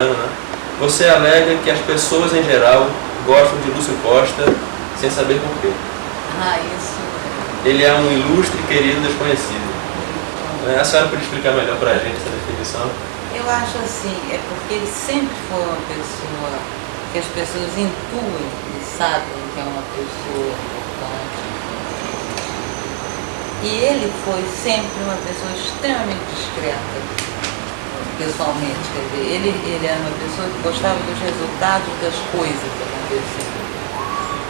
Né? Você alega que as pessoas em geral gostam de Lúcio Costa sem saber por quê. Isso. Ele é um ilustre, querido, desconhecido. A senhora pode explicar melhor para a gente essa definição? Eu acho assim, é porque ele sempre foi uma pessoa que as pessoas intuem e sabem que é uma pessoa importante. E ele foi sempre uma pessoa extremamente discreta, pessoalmente. Quer dizer, ele era uma pessoa que gostava dos resultados das coisas que aconteciam.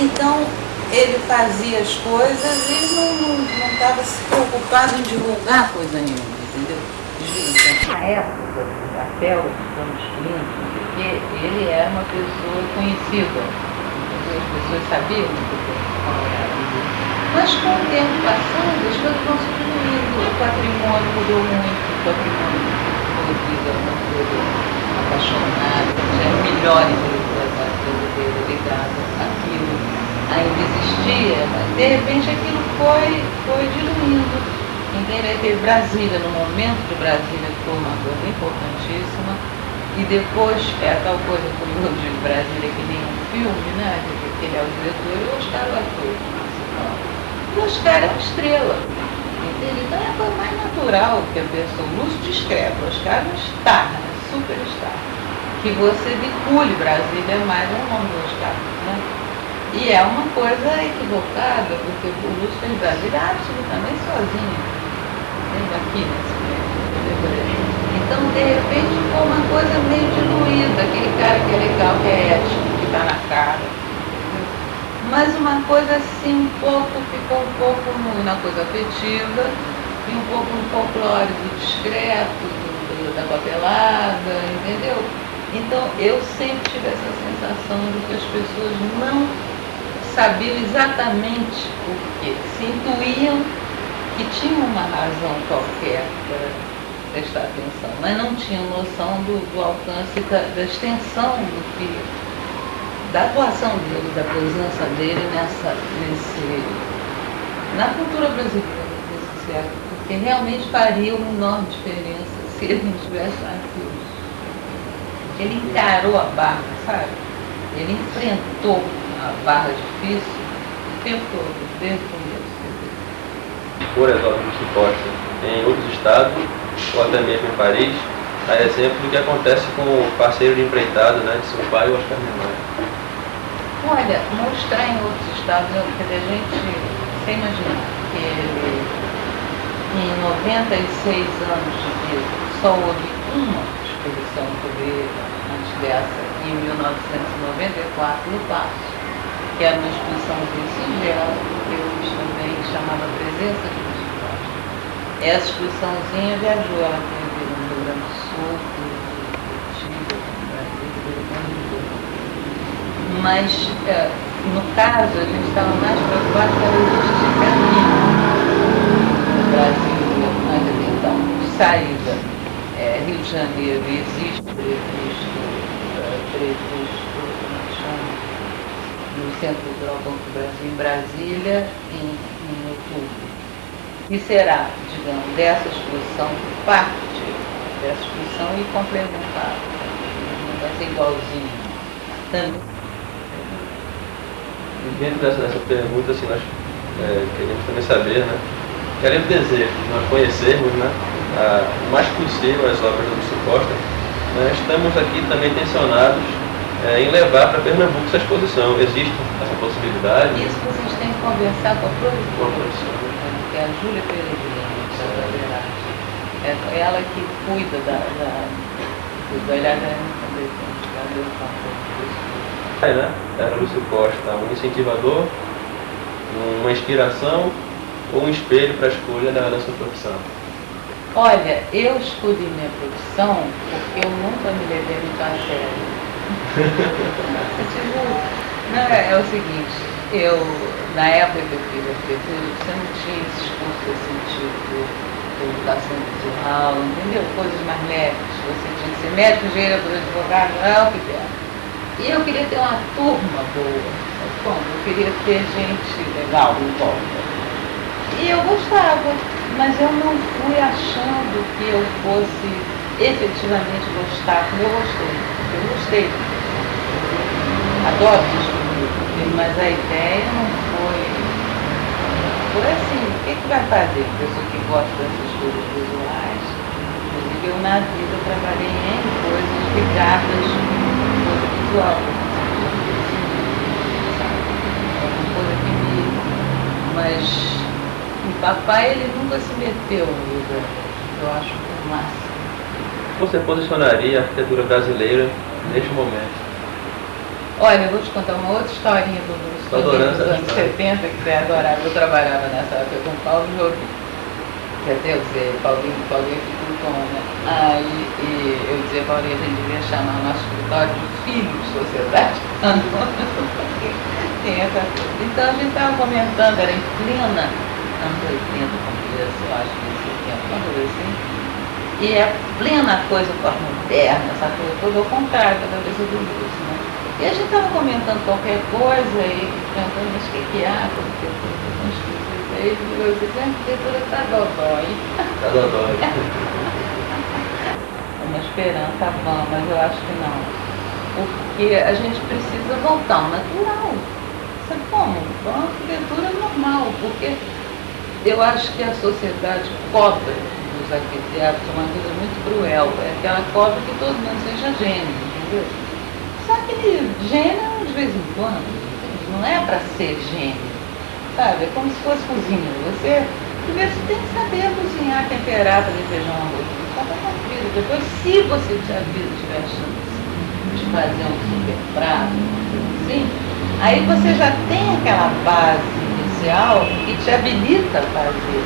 Então, ele fazia as coisas e não estava se preocupado em divulgar coisa nenhuma, entendeu? Na época do papel, dos clientes, porque ele era uma pessoa conhecida, as pessoas sabiam qual era. Mas com o tempo passando, as coisas vão se diminuindo, o patrimônio mudou muito, o patrimônio era uma coisa apaixonada, tinha milhões de ligados àquilo, ainda existia, mas de repente aquilo foi diluindo. Entendeu? Teve Brasília, no momento de Brasília foi uma coisa importantíssima, e depois é a tal coisa curiosa de Brasília que nem um filme, né? Que ele é o diretor e o Oscar é o ator principal. O Oscar é uma estrela. Então é a coisa mais natural que a pessoa, o Lúcio discreto, o Oscar é um star, né? Superstar. Que você vincule Brasília mais ao nome do Oscar, né? E é uma coisa equivocada, porque o Lúcio fez Brasília absolutamente sozinho, aqui nesse meio. Então, de repente, ficou uma coisa meio diluída, aquele cara que é legal, que é ético, que está na cara. Mas uma coisa assim, ficou um pouco na coisa afetiva e um pouco no folclore do discreto, da papelada, entendeu? Então eu sempre tive essa sensação de que as pessoas não sabiam exatamente o quê. Se intuíam que tinham uma razão qualquer para prestar atenção, mas não tinham noção do alcance, da extensão da atuação dele, da presença dele na cultura brasileira nesse século, porque realmente faria uma enorme diferença se ele não tivesse aquilo. Ele encarou a barra, sabe? Ele enfrentou a barra difícil o tempo todo, desde o começo. Por exemplo, Lúcio Costa em outros estados, ou até mesmo em Paris, há exemplo do que acontece com o parceiro de empreitada, né, de seu pai, o Oscar Niemeyer. Olha, mostrar em outros estados, quer dizer, a gente, você imagina que ele, em 96 anos de vida, só houve uma exposição sobre ele, antes dessa, em 1994, no Paço, que era uma exposição singela, que eu fiz também, chamava Presença de Lúcio Costa. Essa exposiçãozinha viajou, ela teve no Rio Grande do Sul, mas, no caso, a gente estava mais preocupado que ela existia caminho no Brasil, mas então, saída, Rio de Janeiro, existe previsto, como é que chama, no Centro Cultural Banco do Brasil, em Brasília, em outubro. E será, digamos, dessa exposição, parte dessa exposição e complementar, não vai ser igualzinho também. E dentro dessa pergunta, assim, nós queremos também saber, né, que além do desejo de nós conhecermos, né, o mais possível as obras do Lúcio Costa, estamos aqui também tensionados em levar para Pernambuco essa exposição. Existe essa possibilidade? Isso vocês têm que conversar com a produtora, que é a Júlia Peregrino, da Verdade. É ela que cuida da né? Era Lúcio Costa um incentivador, uma inspiração ou um espelho para a escolha da sua profissão? Olha, eu escolhi minha profissão porque eu nunca me levei muito a sério. Não, é o seguinte, na época que eu fiz arquitetura, você não tinha esses cursos assim, tipo educação visual, entendeu? Coisas mais leves. Você tinha que ser médico, engenheiro, advogado, não é o que era. E eu queria ter uma turma boa, eu queria ter gente legal em volta. E eu gostava, mas eu não fui achando que eu fosse efetivamente gostar como eu gostei. Eu gostei. Adoro discutir filme, mas a ideia não foi. Foi assim, o que vai fazer? Pessoa que gosta dessas coisas visuais. Inclusive eu na vida trabalhei em coisas ligadas com coisa visual. É uma coisa que me. Mas o papai ele nunca se meteu nisso. Eu acho que é o máximo. Você posicionaria a arquitetura brasileira neste momento? Olha, eu vou te contar uma outra historinha dos anos 70 que você adorava. Eu trabalhava nessa época com o Paulo Jobim, que até eu dizia, Paulinho ficou né? Aí eu dizia, Paulinho, a gente devia chamar o nosso escritório de Filho de Sociedade. Tem essa coisa. Então a gente estava comentando, era em plena anos 80, eu acho que 70, uma coisa assim. E é plena coisa pós-moderna, essa coisa toda, ao contrário da cabeça do Lúcio, né? E a gente estava comentando qualquer coisa e perguntando, mas o que há, como que eu estou aí, eu disse, a arquitetura está dodói. Está dodói. Uma esperança vã, mas eu acho que não. Porque a gente precisa voltar ao natural. Sabe como? Uma arquitetura normal, porque eu acho que a sociedade cobra dos arquitetos uma coisa muito cruel. É aquela cobra que todo mundo seja gênio, entendeu? Só que gênio de vez em quando, não é para ser gênio, sabe? É como se fosse cozinha. Você tem que saber cozinhar, temperar, fazer feijão, arroz. Só para tranquilo. Depois, se você tiver chance de fazer um super prato, assim, aí você já tem aquela base inicial que te habilita a fazer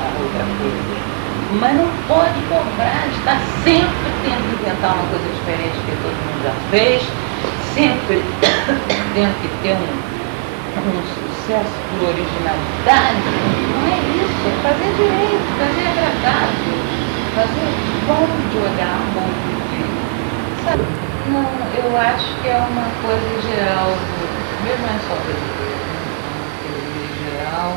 a outra coisa. Mas não pode cobrar de estar sempre tendo que inventar uma coisa diferente que todo mundo já fez, sempre tendo que ter um sucesso por originalidade. Não é isso, é fazer direito, fazer agradável, fazer bom de olhar, bom de ver. Sabe? Não, eu acho que é uma coisa geral, mesmo não é só brasileiro, é uma coisa geral.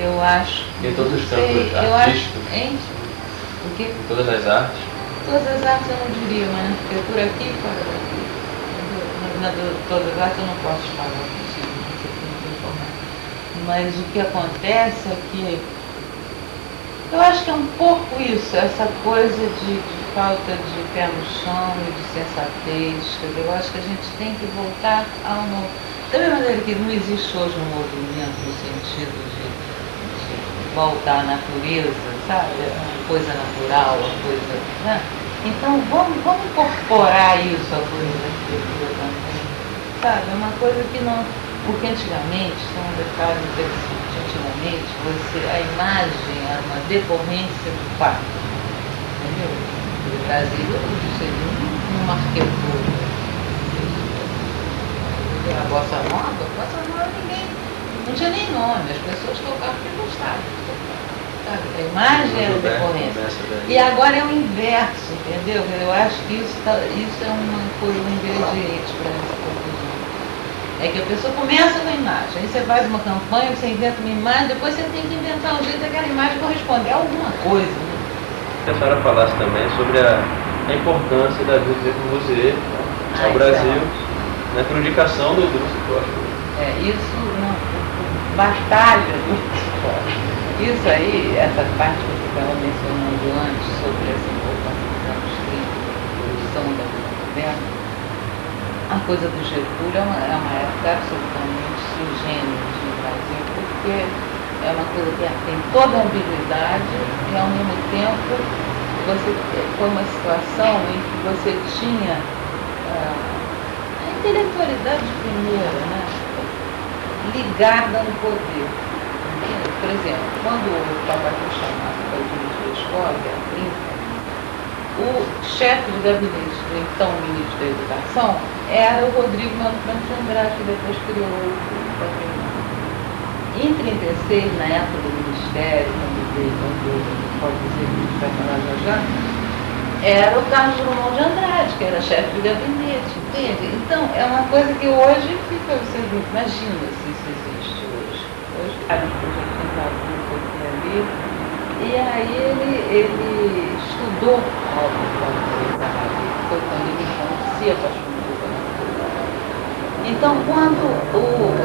Eu acho. Em todos os campos artísticos? O quê? Em todas as artes? Todas as artes eu não diria, mas na arquitetura aqui, fora daqui. Todas as artes eu não posso falar, você tem que informar. Mas o que acontece é que eu acho que é um pouco isso, essa coisa de falta de pé no chão e de sensatez. Quer dizer, eu acho que a gente tem que voltar ao novo. Da mesma maneira que não existe hoje um movimento no sentido de voltar à natureza, sabe? A coisa natural, a coisa. Né? Então vamos incorporar isso à coisa da arquitetura também. Sabe? É uma coisa que não. Porque antigamente, são um detalhe interessante, antigamente a imagem era uma decorrência do fato. Entendeu? No Brasil, seria uma arquitetura. A bossa nova ninguém. Não tinha nem nome, as pessoas tocavam porque gostavam. Sabe? A imagem era decorrência. E agora é o inverso, entendeu? Eu acho que isso é uma coisa, um ingrediente para essa confusão. É que a pessoa começa com a imagem, aí você faz uma campanha, você inventa uma imagem, depois você tem que inventar um jeito daquela imagem corresponder a alguma coisa. Né? Que a senhora falasse também sobre a importância da Le Corbusier ao Brasil, na indicação do Lúcio Costa. Isso não. Batalha do isso aí, essa parte que você estava mencionando antes sobre essa importância dos anos 30, a produção da vida moderna, a coisa do Getúlio é uma época absolutamente sui generis no Brasil, porque é uma coisa que tem toda a ambiguidade e ao mesmo tempo foi uma situação em que você tinha a intelectualidade primeira, né? Ligada no poder. Por exemplo, quando o papai foi chamado para dirigir a escola, que era 30, o chefe de gabinete do então ministro da Educação era o Rodrigo Melo Franco de Andrade, que depois criou o patrimônio. Em 36, na época do Ministério, quando pode dizer que a gente vai falar já, era o Carlos Drummond de Andrade, que era chefe de gabinete, entende? Então, é uma coisa que hoje fica, você imagina se isso existe hoje. Hoje, a gente podia tentar um pouquinho ali, e aí ele estudou a obra do Paulo Freire, foi quando ele vivia paixão pública na coisa. Então, quando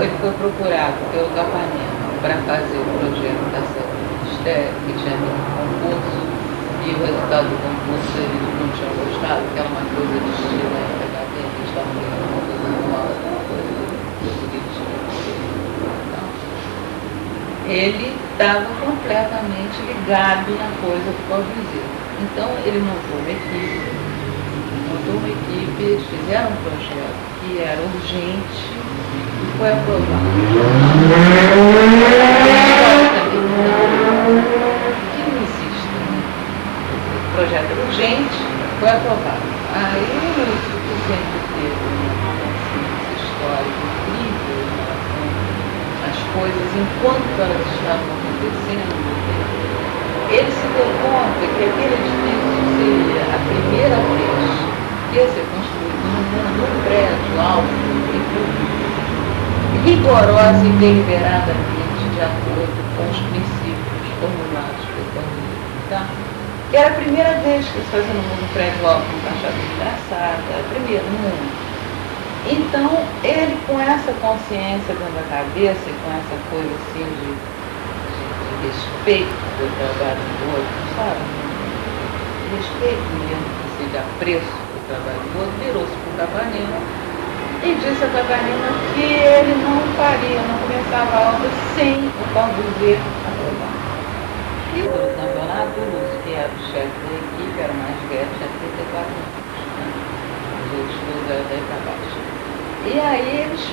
ele foi procurado pelo Capanema para fazer o projeto da sede do Ministério, que tinha um concurso, e o resultado do concurso eles não tinham gostado, que era uma coisa de estilo ainda acadêmico, eles estavam ganhando uma coisa nova, uma coisa de política. Então, ele estava completamente ligado na coisa do Corbusier. Então, ele montou uma equipe, eles fizeram um projeto que era urgente e foi aprovado. Que não existe, né? O projeto era urgente, foi aprovado. Aí o Lúcio, que sempre teve uma consciência histórica incrível em relação às coisas enquanto elas estavam acontecendo, ele se deu conta que aquele edifício seria a primeira vez que ia ser construído num prédio alto e público, rigorosa e deliberadamente de acordo com os princípios formulados pelo Corbusier, tá? Que era a primeira vez que se fazia num prédio alto com fachada engraçada, era a primeira no mundo. Então, ele com essa consciência dentro da cabeça e com essa coisa assim de respeito pelo trabalho do outro, sabe? Respeito mesmo, assim, de apreço pelo trabalho do outro, virou-se para o Capanema e disse a Capanema que ele não faria, não começava a obra sem o Corbusier aprovar. E o campeonato, o Lúcio, que era o chefe da equipe, era o mais velho, tinha 34 anos, né? Os outros dois eram daí para baixo. E aí eles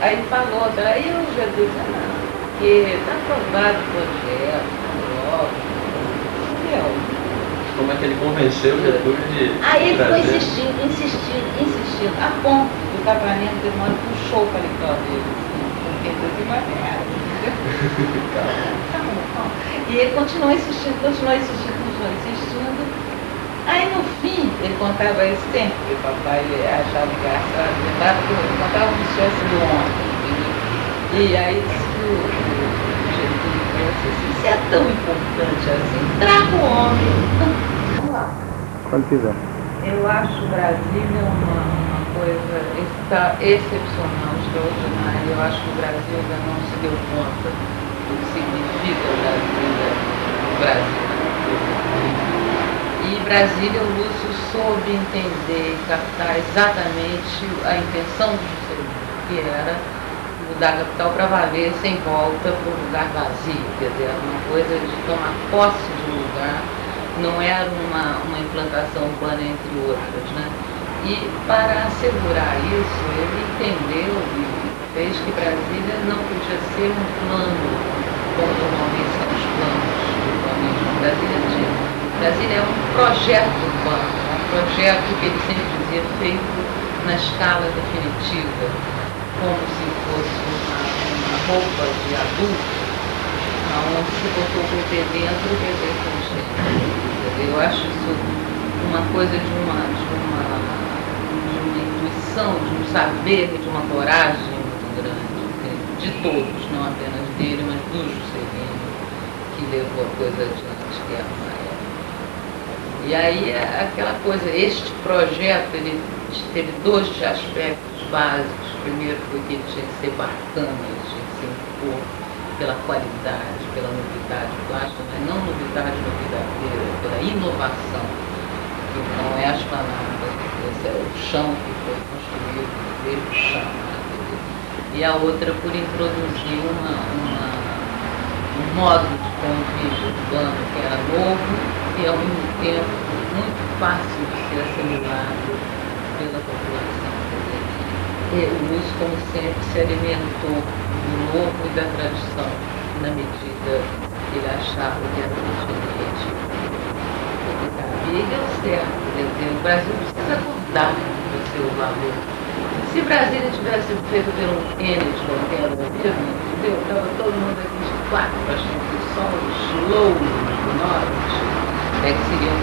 aí falou, aí o Jesus disse, não, porque está aprovado o projeto, Como é que ele convenceu o Getúlio de Aí ele foi trazer? insistindo, a ponto do Capanema teve uma hora que puxou o paletó dele, assim, porque ele disse, mas entendeu? Calma. E ele continuou insistindo. Aí no fim, ele contava isso sempre, porque o papai achava engraçado, lembrava que ele contava como se tivesse do ontem, entendeu? E aí disse que o Getúlio disse assim, se é tão importante assim, traga o homem. Vamos lá. Quando quiser. Eu acho Brasília uma coisa excepcional, extraordinária. Eu acho que o Brasil ainda não se deu conta do que significa o Brasil. E Brasília, o Lúcio soube entender e captar exatamente a intenção do Juscelino, que era mudar a capital para valer, sem volta, para um lugar vazio. Quer dizer, era uma coisa de tomar posse de um lugar, não era uma implantação urbana entre outras, né? E para assegurar isso, ele entendeu e fez que Brasília não podia ser um plano, como normalmente são os planos urbanismo. Brasília é um projeto urbano, um projeto que ele sempre dizia feito na escala definitiva, como se fosse uma roupa de adulto, onde se botou o bebê dentro e o bebê como cheio. Eu acho isso uma coisa de uma intuição, de um saber, de uma coragem muito grande, de todos, não apenas dele, mas do Juscelino, que levou a coisa adiante, que era uma época. E aí aquela coisa, este projeto, ele teve dois aspectos básicos. Primeiro foi que ele tinha que ser bacana, ele tinha que se impor pela qualidade, pela novidade plástica, mas não novidade verdadeira, pela inovação, que não é a esplanada, esse é o chão que foi construído, desde o chão. E a outra por introduzir um modo de convívio urbano que era novo e ao mesmo tempo muito fácil de ser assimilado pela população. E o Lúcio, como sempre, se alimentou do novo e da tradição, na medida que ele achava que era conveniente. E ele deu certo, quer dizer, o Brasil precisa acordar para o seu valor. Se Brasília tivesse sido feito pelo Kennedy qualquer entendeu? Estava todo mundo aqui de quatro, achando que só os louros do norte que seriam